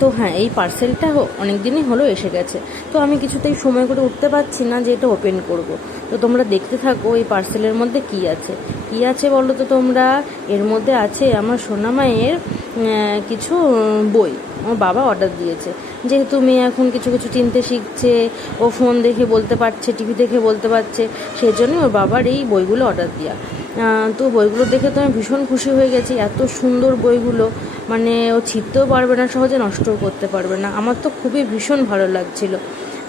তো হ্যাঁ এই পার্সেলটা অনেক দিনই হলো, এসে গেছে। তো আমি কিছুতেই সময় করে উঠতে পারছি না যে এটা ওপেন করব। তো তোমরা দেখতে থাকো এই পার্সেলের মধ্যে কি আছে। কি আছে বলো তো তোমরা? এর মধ্যে আছে আমার সোনামায়ের কিছু বই। আমার বাবা অর্ডার দিয়েছে। যেহেতু মেয়ে এখন কিছু কিছু চিনতে শিখছে, ও ফোন দেখে বলতে পারছে টিভি দেখে বলতে পারছে সেই জন্যই ওর বাবার এই বইগুলো অর্ডার দেওয়া তো বইগুলো দেখে তো আমি ভীষণ খুশি হয়ে গেছি। এত সুন্দর বইগুলো মানে ও ছিঁড়তেও পারবে না সহজে নষ্টও করতে পারবে না। আমার তো খুবই ভীষণ ভালো লাগছিল।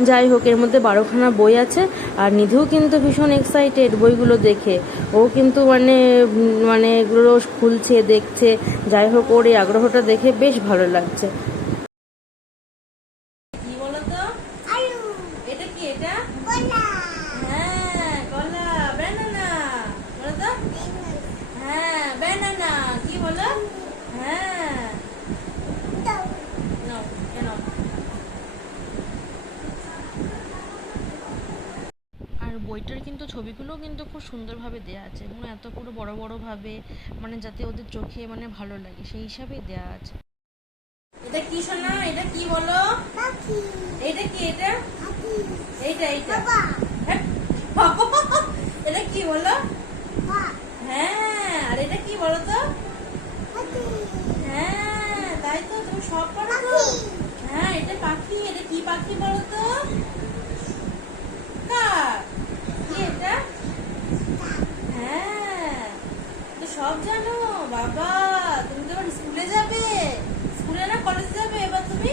যাই হোক এর মধ্যে বারোখানা বই আছে আর নিধিও কিন্তু ভীষণ এক্সাইটেড বইগুলো দেখে। ও কিন্তু মানে মানে এগুলো খুলছে দেখছে। যাই হোক ওর এই আগ্রহটা দেখে বেশ ভালো লাগছে। এটা কি এটা কলা হ্যাঁ কলা ব্যানানা বলো তো হ্যাঁ ব্যানানা কি বলো হ্যাঁ দাও নাও কেন আর বইটার কিন্তু ছবিগুলোও কিন্তু খুব সুন্দরভাবে দেয়া আছে। এবং এত পুরো বড় বড় ভাবে মানে যাতে ওদের চোখে মানে ভালো লাগে সেই হিসাবেই দেয়া আছে। এটা কি শোনা এটা কি বলো? এটা কি এটা? এইটা এইটা। বাবা। হ্যাঁ, এটা কি বলো? হ্যাঁ আর এটা কি বলো তো? হ্যাঁ তাই তো তুমি সব পারো হ্যাঁ এটা পাখি। এটা কি পাখি বলো তো কাক কি এটা হ্যাঁ তো সব জানো বাবা তুমি তো স্কুলে যাবে। স্কুলে না কলেজে যাবে এবার তুমি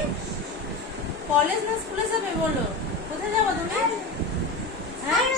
কলেজ না স্কুলে যাবে বলো। কোথায় যাব তুমি? হ্যাঁ?